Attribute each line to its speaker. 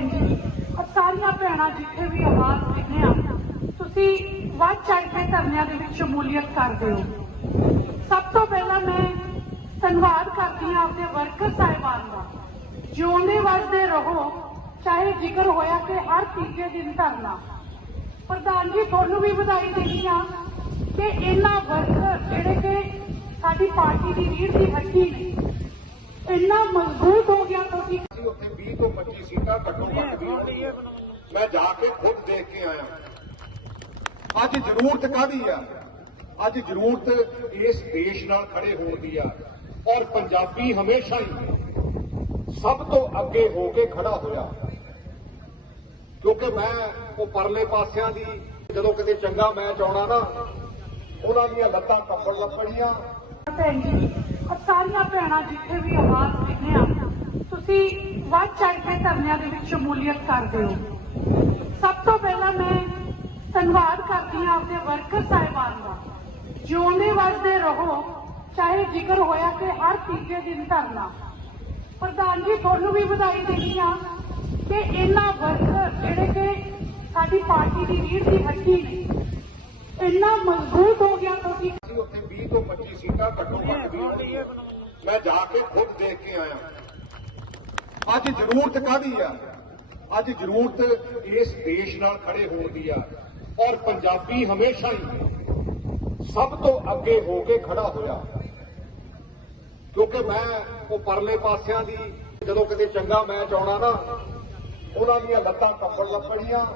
Speaker 1: ਭੈਣ ਜੀ ਔਰ ਸਾਰੀਆਂ ਭੈਣਾਂ ਜਿੱਥੇ ਵੀ ਆਵਾਜ਼ ਦਿੰਦੇ ਆ, ਤੁਸੀਂ ਵੱਧ ਚੜ੍ਹ ਕੇ ਧਰਨਿਆਂ ਦੇ ਵਿੱਚ ਸ਼ਮੂਲੀਅਤ ਕਰਦੇ ਹੋ। ਸਭ ਤੋਂ ਪਹਿਲਾਂ ਮੈਂ ਧੰਨਵਾਦ ਕਰਦੀ ਹਾਂ ਆਪਣੇ ਵਰਕਰ ਸਾਹਿਬਾਨ ਦਾ। ਜਿਉਂਦੇ ਵਸਦੇ ਰਹੋ, ਚਾਹੇ ਜ਼ਿਕਰ ਹੋਇਆ ਕਿ ਹਰ ਤੀਜੇ ਦਿਨ ਧਰਨਾ। ਪ੍ਰਧਾਨ ਜੀ, ਤੁਹਾਨੂੰ ਵੀ ਵਧਾਈ ਦਿੰਦੀ ਹਾਂ ਕਿ ਇਹਨਾਂ ਵਰਕਰ ਜਿਹੜੇ ਕਿ ਸਾਡੀ ਪਾਰਟੀ ਦੀ ਰੀੜ ਦੀ ਹੱਡੀ ਨੇ, ਇੰਨਾ ਮਜ਼ਬੂਤ ਹੋ ਗਿਆ ਤੁਸੀਂ
Speaker 2: ਸੀ ਉੱਥੇ 20 ਤੋਂ 25 ਸੀਟਾਂ ਘੱਟੋ ਘੱਟ ਵੀ ਹੋਣਗੀਆਂ। ਮੈਂ ਜਾ ਕੇ ਖੁਦ ਦੇਖ ਕੇ ਆਇਆ। ਅੱਜ ਜ਼ਰੂਰਤ ਕਾਦੀ ਆ? ਅੱਜ ਜ਼ਰੂਰਤ ਇਸ ਦੇਸ਼ ਨਾਲ ਖੜੇ ਹੋਣ ਦੀ ਆ। ਔਰ ਪੰਜਾਬੀ ਹਮੇਸ਼ਾ ਹੀ ਸਭ ਤੋਂ ਅੱਗੇ ਹੋ ਕੇ ਖੜਾ ਹੋਇਆ। ਕਿਉਂਕਿ ਮੈਂ ਉਹ ਪਰਲੇ ਪਾਸਿਆਂ ਦੀ, ਜਦੋਂ ਕਿਤੇ ਚੰਗਾ ਮੈਚ ਆਉਣਾ ਨਾ, ਉਹਨਾਂ ਦੀਆਂ ਲੱਤਾਂ ਕੰਬਣ ਲੱਪਣੀਆਂ
Speaker 1: ਭੈਣ ਜੀ ਔਰ ਸਾਰੀਆਂ ਭੈਣਾਂ ਜਿੱਥੇ ਵੀ ਆਵਾਜ਼ ਦਿੰਦੇ ਆ, ਤੁਸੀਂ ਵੱਧ ਚੜ ਕੇ ਧਰਨਿਆਂ ਦੇ ਵਿੱਚ ਸ਼ਮੂਲੀਅਤ ਕਰਦੇ ਹੋ। ਸਭ ਤੋਂ ਪਹਿਲਾਂ ਮੈਂ ਧੰਨਵਾਦ ਕਰਦੀ ਹਾਂ ਆਪਣੇ ਵਰਕਰ ਸਾਹਿਬਾਨ ਦਾ। ਜਿਉਂਦੇ ਵਸਦੇ ਰਹੋ, ਚਾਹੇ ਜ਼ਿਕਰ ਹੋਇਆ ਕਿ ਹਰ ਤੀਜੇ ਦਿਨ ਧਰਨਾ। ਪ੍ਰਧਾਨ ਜੀ, ਤੁਹਾਨੂੰ ਵੀ ਵਧਾਈ ਦਿੰਦੀ ਹਾਂ ਕਿ ਇਹਨਾਂ ਵਰਕਰ ਜਿਹੜੇ ਕਿ ਸਾਡੀ ਪਾਰਟੀ ਦੀ ਰੀੜ ਦੀ ਹੱਡੀ ਨੇ, ਇੰਨਾ ਮਜ਼ਬੂਤ ਹੋ ਗਿਆ ਤੁਸੀਂ
Speaker 2: ਸੀ ਉੱਥੇ 20 ਤੋਂ 25 ਸੀਟਾਂ ਘੱਟੋ ਘੱਟ ਵੀ ਹੋਣਗੀਆਂ। ਮੈਂ ਜਾ ਕੇ ਖੁਦ ਦੇਖ ਕੇ ਆਇਆ। ਅੱਜ ਜ਼ਰੂਰਤ ਕਾਦੀ ਆ? ਅੱਜ ਜ਼ਰੂਰਤ ਇਸ ਦੇਸ਼ ਨਾਲ ਖੜੇ ਹੋਣ ਦੀ ਆ। ਔਰ ਪੰਜਾਬੀ ਹਮੇਸ਼ਾ ਹੀ ਸਭ ਤੋਂ ਅੱਗੇ ਹੋ ਕੇ ਖੜਾ ਹੋਇਆ। ਕਿਉਂਕਿ ਮੈਂ ਉਹ ਪਰਲੇ ਪਾਸਿਆਂ ਦੀ ਜਦੋਂ ਕਿਤੇ ਚੰਗਾ ਮੈਚ ਆਉਣਾ ਨਾ ਉਹਨਾਂ ਦੀਆਂ ਲੱਤਾਂ ਕੰਬਣ ਲੱਪਣੀਆਂ